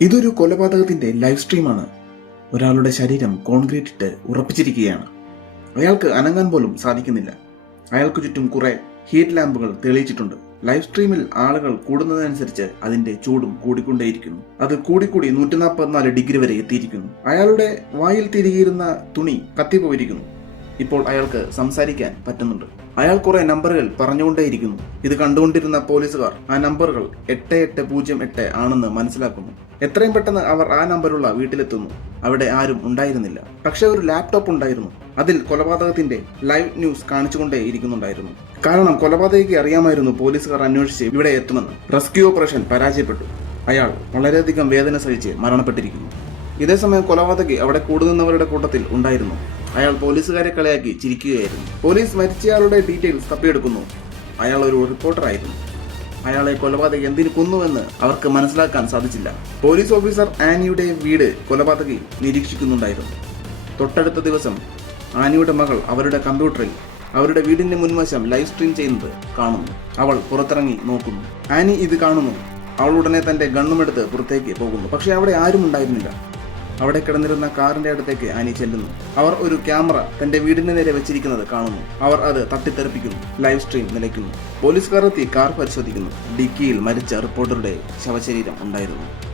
ഇതൊരു കൊലപാതകത്തിന്റെ ലൈവ് സ്ട്രീമാണ്. ഒരാളുടെ ശരീരം കോൺക്രീറ്റ് ഇട്ട് ഉറപ്പിച്ചിരിക്കുകയാണ്. അയാൾക്ക് അനങ്ങാൻ പോലും സാധിക്കുന്നില്ല. അയാൾക്ക് ചുറ്റും കുറെ ഹീറ്റ് ലാമ്പുകൾ തെളിയിച്ചിട്ടുണ്ട്. ലൈവ് സ്ട്രീമിൽ ആളുകൾ കൂടുന്നതനുസരിച്ച് അതിന്റെ ചൂടും കൂടിക്കൊണ്ടേയിരിക്കുന്നു. അത് കൂടിക്കൂടി 144 ഡിഗ്രി വരെ എത്തിയിരിക്കുന്നു. അയാളുടെ വായിൽ തിരികിയിരുന്ന തുണി കത്തിപ്പോയിരിക്കുന്നു. ഇപ്പോൾ അയാൾക്ക് സംസാരിക്കാൻ പറ്റുന്നുണ്ട്. അയാൾ കുറെ നമ്പറുകൾ പറഞ്ഞുകൊണ്ടേയിരിക്കുന്നു. ഇത് കണ്ടുകൊണ്ടിരുന്ന പോലീസുകാർ ആ നമ്പറുകൾ 8808 ആണെന്ന് മനസ്സിലാക്കുന്നു. എത്രയും പെട്ടെന്ന് അവർ ആ നമ്പറുള്ള വീട്ടിലെത്തുന്നു. അവിടെ ആരും ഉണ്ടായിരുന്നില്ല. പക്ഷെ ഒരു ലാപ്ടോപ്പ് ഉണ്ടായിരുന്നു. അതിൽ കൊലപാതകത്തിന്റെ ലൈവ് ന്യൂസ് കാണിച്ചുകൊണ്ടേ ഇരിക്കുന്നുണ്ടായിരുന്നു. കാരണം കൊലപാതകയ്ക്ക് അറിയാമായിരുന്നു പോലീസുകാർ അന്വേഷിച്ച് ഇവിടെ എത്തുമെന്ന്. റെസ്ക്യൂ ഓപ്പറേഷൻ പരാജയപ്പെട്ടു. അയാൾ വളരെയധികം വേദന സഹിച്ച് മരണപ്പെട്ടിരിക്കുന്നു. ഇതേസമയം കൊലപാതകി അവിടെ കൂടുനിന്നവരുടെ കൂട്ടത്തിൽ ഉണ്ടായിരുന്നു. അയാൾ പോലീസുകാരെ കളിയാക്കി ചിരിക്കുകയായിരുന്നു. പോലീസ് മരിച്ചയാളുടെ ഡീറ്റെയിൽസ് തപ്പിയെടുക്കുന്നു. അയാൾ ഒരു റിപ്പോർട്ടറായിരുന്നു. അയാളെ കൊലപാതകി എന്തിനു കൊന്നുവെന്ന് അവർക്ക് മനസ്സിലാക്കാൻ സാധിച്ചില്ല. പോലീസ് ഓഫീസർ ആനിയുടെ വീട് കൊലപാതകി നിരീക്ഷിക്കുന്നുണ്ടായിരുന്നു. തൊട്ടടുത്ത ദിവസം ആനിയുടെ മകൾ അവരുടെ കമ്പ്യൂട്ടറിൽ അവരുടെ വീടിന്റെ മുൻവശം ലൈവ് സ്ട്രീം ചെയ്യുന്നത് കാണുന്നു. അവൾ പുറത്തിറങ്ങി നോക്കുന്നു. ആനി ഇത് കാണുന്നു. അവൾ ഉടനെ തന്റെ ഗണ്ണുമെടുത്ത് പുറത്തേക്ക് പോകുന്നു. പക്ഷെ അവിടെ ആരും ഉണ്ടായിരുന്നില്ല. അവിടെ കിടന്നിരുന്ന കാറിന്റെ അടുത്തേക്ക് ആനി ചെല്ലുന്നു. അവർ ഒരു ക്യാമറ തന്റെ വീടിന് നേരെ വെച്ചിരിക്കുന്നത് കാണുന്നു. അവർ അത് തട്ടിത്തെറിപ്പിക്കുന്നു. Live stream നിലയ്ക്കുന്നു. പോലീസുകാർ എത്തി കാർ പരിശോധിക്കുന്നു. ഡിക്കിയിൽ മരിച്ച റിപ്പോർട്ടറുടെ ശവശരീരം ഉണ്ടായിരുന്നു.